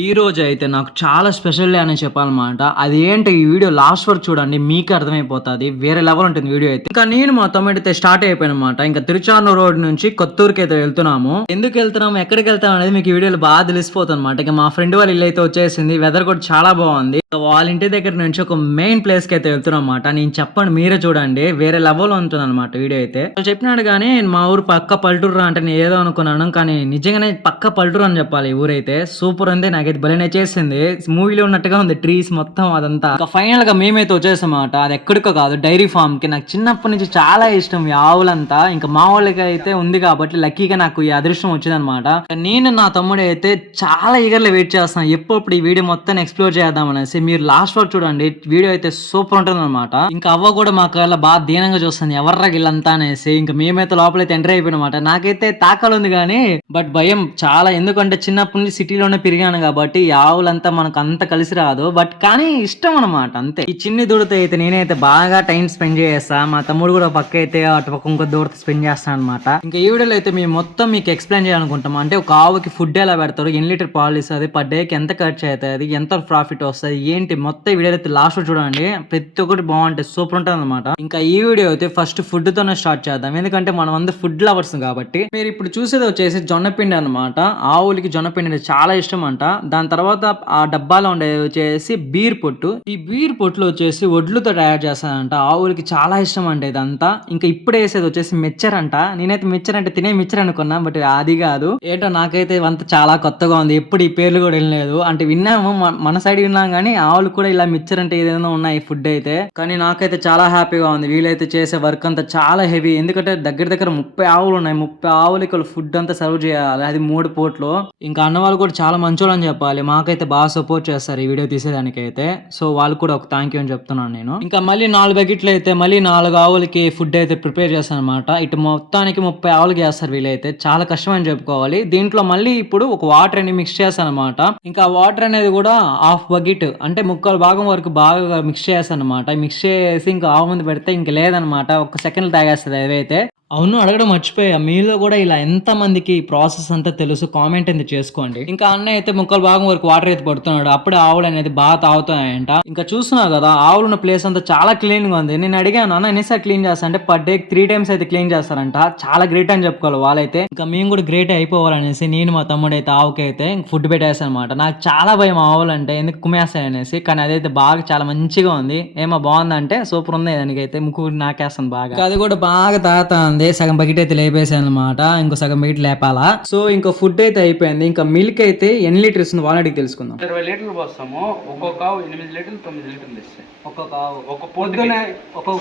ఈ రోజు అయితే నాకు చాలా స్పెషల్ డే అని చెప్పాలన్నమాట. అది ఏంటి ఈ వీడియో లాస్ట్ వరకు చూడండి మీకే అర్థమైపోతది. వేరే లెవెల్ ఉంటుంది వీడియో అయితే. ఇంకా నేను మా తమ్ముడు అయితే స్టార్ట్ అయిపోయానన్నమాట. ఇంకా తిరుచానూరు రోడ్ నుంచి కొత్తూరుకి అయితే వెళ్తున్నాము. ఎందుకు వెళ్తున్నాము, ఎక్కడికి వెళ్తాం అనేది మీకు ఈ వీడియోలో బాగా తెలిసిపోతుంది అనమాట. ఇక మా ఫ్రెండ్ వాళ్ళ ఇల్లు అయితే వచ్చేసింది. వెదర్ కూడా చాలా బాగుంది. వాళ్ళ ఇంటి దగ్గర నుంచి ఒక మెయిన్ ప్లేస్ కి అయితే వెళ్తున్నాం అనమాట. నేను చెప్పండి మీరే చూడండి, వేరే లెవెల్ ఉంటుంది అనమాట వీడియో అయితే. చెప్పినాడు కానీ మా ఊరు పక్క పల్లెటూరు అంటే నేను ఏదో అనుకున్నాను, కానీ నిజంగానే పక్క పల్లెటూరు అని చెప్పాలి. ఈ ఊరైతే సూపర్ ఉంది, నాకైతే భలే నచ్చేసింది. మూవీలో ఉన్నట్టుగా ఉంది, ట్రీస్ మొత్తం అదంతా. ఫైనల్ గా మేమైతే వచ్చేసామాట. అది ఎక్కడికో కాదు, డైరీ ఫామ్ కి. నాకు చిన్నప్పటి నుంచి చాలా ఇష్టం ఈ ఆవులంతా. ఇంకా మా వాళ్ళకి అయితే ఉంది కాబట్టి లక్కీగా నాకు ఈ అదృష్టం వచ్చిందనమాట. నేను నా తమ్ముడు అయితే చాలా ఈగర్లీ వెయిట్ చేస్తాను, ఎప్పుడు ఈ వీడియో మొత్తం ఎక్స్ప్లోర్ చేద్దాం అనేసి. మీరు లాస్ట్ వరకు చూడండి, వీడియో అయితే సూపర్ ఉంటుంది అనమాట. ఇంకా అవ్వ కూడా మాకు బాగా దీనంగా చూస్తుంది, ఎవర్రా గిల్లంతా అనేసి. ఇంకా మేమైతే లోపలైతే ఎంటర్ అయిపోయినమాట. నాకైతే తాకాలుంది కానీ బట్ భయం చాలా, ఎందుకంటే చిన్నప్పటి నుంచి సిటీలోనే పెరిగాను కాబట్టి ఈ ఆవులంతా మనకు అంత కలిసి రాదు. బట్ కానీ ఇష్టం అనమాట అంతే. ఈ చిన్ని దూడతో అయితే నేనైతే బాగా టైం స్పెండ్ చేస్తా. మా తమ్ముడు కూడా పక్క అయితే అటు పక్క ఇంకో దూడతో స్పెండ్ చేస్తాను అనమాట. ఇంకా ఈ వీడియోలో అయితే మేము మొత్తం మీకు ఎక్స్ప్లెయిన్ చేయాలనుకుంటాం. అంటే ఒక ఆవుకి ఫుడ్ ఎలా పెడతారు, ఎన్ని లీటర్ పాలు ఇస్తుంది, పర్ డేకి ఎంత ఖర్చు అవుతుంది, ఎంత ప్రాఫిట్ వస్తుంది, ఏంటి మొత్తం వీడియో అయితే లాస్ట్ చూడండి. ప్రతి ఒక్కటి బాగుంటుంది, సూపర్ ఉంటుంది అనమాట. ఇంకా ఈ వీడియో అయితే ఫస్ట్ ఫుడ్ తోనే స్టార్ట్ చేద్దాం, ఎందుకంటే మనం అందరూ ఫుడ్ లవర్స్ కాబట్టి. మీరు ఇప్పుడు చూసేది వచ్చేసి జొన్నపిండి అనమాట. ఆవులకి జొన్నపిండి అంటే చాలా ఇష్టం అంట. దాని తర్వాత ఆ డబ్బాలో ఉండేది వచ్చేసి బీర్ పొట్టు. ఈ బీర్ పొట్టులో వచ్చేసి ఒడ్లుతో తయారు చేస్తారంట. ఆవులకి చాలా ఇష్టం అంటే ఇదంతా. ఇంకా ఇప్పుడు వేసేది వచ్చేసి మిక్చర్ అంట. నేనైతే మిక్చర్ అంటే తినే మిక్చర్ అనుకున్నా, బట్ అది కాదు. ఏంటో నాకైతే ఇవంతా చాలా కొత్తగా ఉంది, ఎప్పుడు ఈ పేర్లు కూడా వెళ్ళలేదు. అంటే విన్నాము, మన సైడ్ విన్నాం కానీ ఆవులు కూడా ఇలా మిక్చర్ అంటే ఏదైనా ఉన్నాయి ఫుడ్ అయితే. కానీ నాకైతే చాలా హ్యాపీగా ఉంది. వీలైతే చేసే వర్క్ అంతా చాలా హెవీ, ఎందుకంటే దగ్గర 30 ఆవులు ఉన్నాయి. 30 ఆవులకి ఫుడ్ అంతా సర్వ్ చేయాలి, అది 3 పూట్లు. ఇంకా అన్న వాళ్ళు కూడా చాలా మంచోళ్ళు అని చెప్పాలి. మాకైతే బాగా సపోర్ట్ చేస్తారు ఈ వీడియో తీసేదానికైతే. సో వాళ్ళు కూడా ఒక థ్యాంక్ యూ అని చెప్తున్నాను నేను. ఇంకా మళ్ళీ 4 బకెట్లు అయితే మళ్ళీ 4 ఆవులకి ఫుడ్ అయితే ప్రిపేర్ చేస్తాను అనమాట. ఇటు మొత్తానికి 30 ఆవులకి చేస్తారు వీలైతే. చాలా కష్టం అని చెప్పుకోవాలి. దీంట్లో మళ్ళీ ఇప్పుడు ఒక వాటర్ అని మిక్స్ చేస్తాను అనమాట. ఇంకా వాటర్ అనేది కూడా హాఫ్ బకెట్ అంటే 3/4 భాగం వరకు బాగా మిక్స్ చేస్తాను అనమాట. మిక్స్ చేసి ఇంకా ఆవు ముందు పెడితే ఇంక లేదనమాట, ఒక సెకండ్ తాగేస్తుంది అదైతే. అవును, అడగడం మర్చిపోయా, మీలో కూడా ఇలా ఎంత మందికి ప్రాసెస్ అంతా తెలుసు కామెంట్ అనేది చేసుకోండి. ఇంకా అన్నయ్య అయితే 3/4 భాగం వరకు వాటర్ అయితే పడుతున్నాడు, అప్పుడే ఆవులు అనేది బాగా తాగుతున్నాయంట. ఇంకా చూస్తున్నావు కదా ఆవులు ఉన్న ప్లేస్ అంతా చాలా క్లీన్ గా ఉంది. నేను అడిగాను, అన్న ఎన్నిసార్లు క్లీన్ చేస్తా అంటే పర్ డే 3 times అయితే క్లీన్ చేస్తారంట. చాలా గ్రేట్ అని చెప్పుకోవాలి వాళ్ళైతే. ఇంకా మేము కూడా గ్రేట్ అయిపోవాలనేసి నేను మా తమ్ముడు అయితే ఆవుకి అయితే ఫుడ్ పెట్టేస్తాను అనమాట. నాకు చాలా భయం ఆవులు అంటే, ఎందుకు కుమ్మేస్తాయి అనేసి. కానీ అదైతే బాగా చాలా మంచిగా ఉంది. ఏమో బాగుందంటే సూపర్ ఉంది. దానికైతే ముక్కు నాకేస్తాను బాగా. అది కూడా బాగా తాగుతుంది. సగం బకెట్ అయితే లేపేసాను అనమాట, ఇంకో సగం బకెట్ లేపాలా. సో ఇంకా ఫుడ్ అయితే అయిపోయింది. ఇంకా మిల్క్ అయితే ఎన్ని లీటర్స్ ఉంది వాళ్ళకి తెలుసుకుందాం. 20 లీటర్లు పోస్తాము. ఒక్కొక్క ఆవు 8 లీటర్లు 9 లీటర్లు ఇస్తాయి. ఒక్కొక్క ఆవు ఒక్కొక్క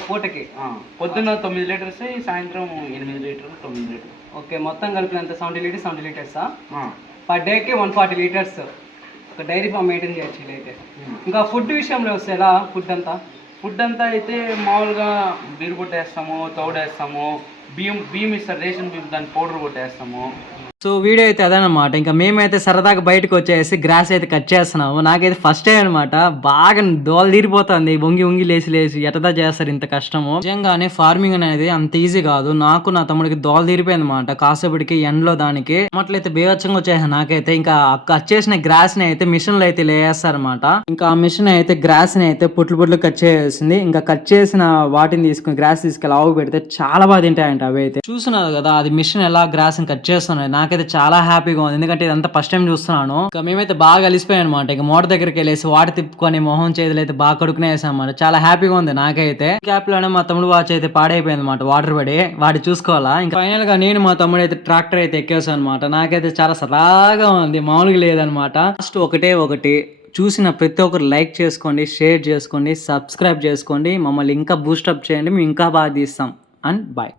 పూటకి పొద్దున్న 9 లీటర్స్, సాయంత్రం 8 లీటర్లు 9 లీటర్లు. ఓకే, మొత్తం కలిపినంత 70 లీటర్స్ పర్ డేకి 140 లీటర్స్ ఒక డైరీ ఫామ్ మెయింటైన్ చేయొచ్చు అయితే. ఇంకా ఫుడ్ విషయంలో వస్తే ఎలా ఫుడ్ అంతా అయితే మామూలుగా బీరు కొట్టేస్తాము, తౌడేస్తాము, బియ్యం ఇస్తారు, రేషన్ బియ్యం, దాన్ని పౌడర్ కొట్టేస్తాము. సో వీడియో అయితే అదనమాట. ఇంకా మేమైతే సరదాగా బయటకు వచ్చేసి గ్రాస్ అయితే కట్ చేస్తున్నాము. నాకైతే ఫస్ట్ టైం అనమాట, బాగా దోల తీరిపోతుంది. వంగి లేసి ఎటదా చేస్తారు ఇంత కష్టము. నిజంగానే ఫార్మింగ్ అనేది అంత ఈజీ కాదు. నాకు నా తమ్ముడికి దోల తీరిపోయింది అనమాట కాసేపటికి ఎండలో. దానికి అట్లయితే బేవచ్చంగా వచ్చేసాను నాకైతే. ఇంకా కట్ చేసిన గ్రాస్ ని అయితే మిషన్ లో అయితే లేస్తారనమాట. ఇంకా ఆ మిషన్ అయితే గ్రాస్ ని అయితే పుట్లు కట్ చేసింది. ఇంకా కట్ చేసిన వాటిని తీసుకుని గ్రాస్ తీసుకెళ్ళి ఆవు పెడితే చాలా బాగా తింటాయంట అవి అయితే. చూస్తున్నారు కదా అది మిషన్ ఎలా గ్రాస్ ని కట్ చేస్తున్నాయి. నాకైతే చాలా హ్యాపీగా ఉంది, ఎందుకంటే ఇదంతా ఫస్ట్ టైం చూస్తున్నాను. ఇంకా మేమైతే బాగా కలిసిపోయాం అనమాట. ఇక మోటార్ దగ్గరికి వెళ్ళేసి వాటర్ తిప్పుకొని మొహం చేతులు అయితే బాగా కడుక్కునే వేసాం అనమాట. చాలా హ్యాపీగా ఉంది నాకైతే. క్యాప్ లోనే మా తమ్ముడు వాచ్ అయితే పాడైపోయింది అనమాట, వాటర్ పడి. వాటి చూసుకోవాలా. ఇంకా ఫైనల్ గా నేను మా తమ్ముడు అయితే ట్రాక్టర్ అయితే ఎక్కేసాను అనమాట. నాకైతే చాలా సరదాగా ఉంది, మామూలుగా లేదనమాట. ఫస్ట్ ఒకటి చూసిన ప్రతి ఒక్కరు లైక్ చేసుకోండి, షేర్ చేసుకోండి, సబ్స్క్రైబ్ చేసుకోండి. మమ్మల్ని ఇంకా బూస్టప్ చేయండి, మేము ఇంకా బాగా తీస్తాం. And bye.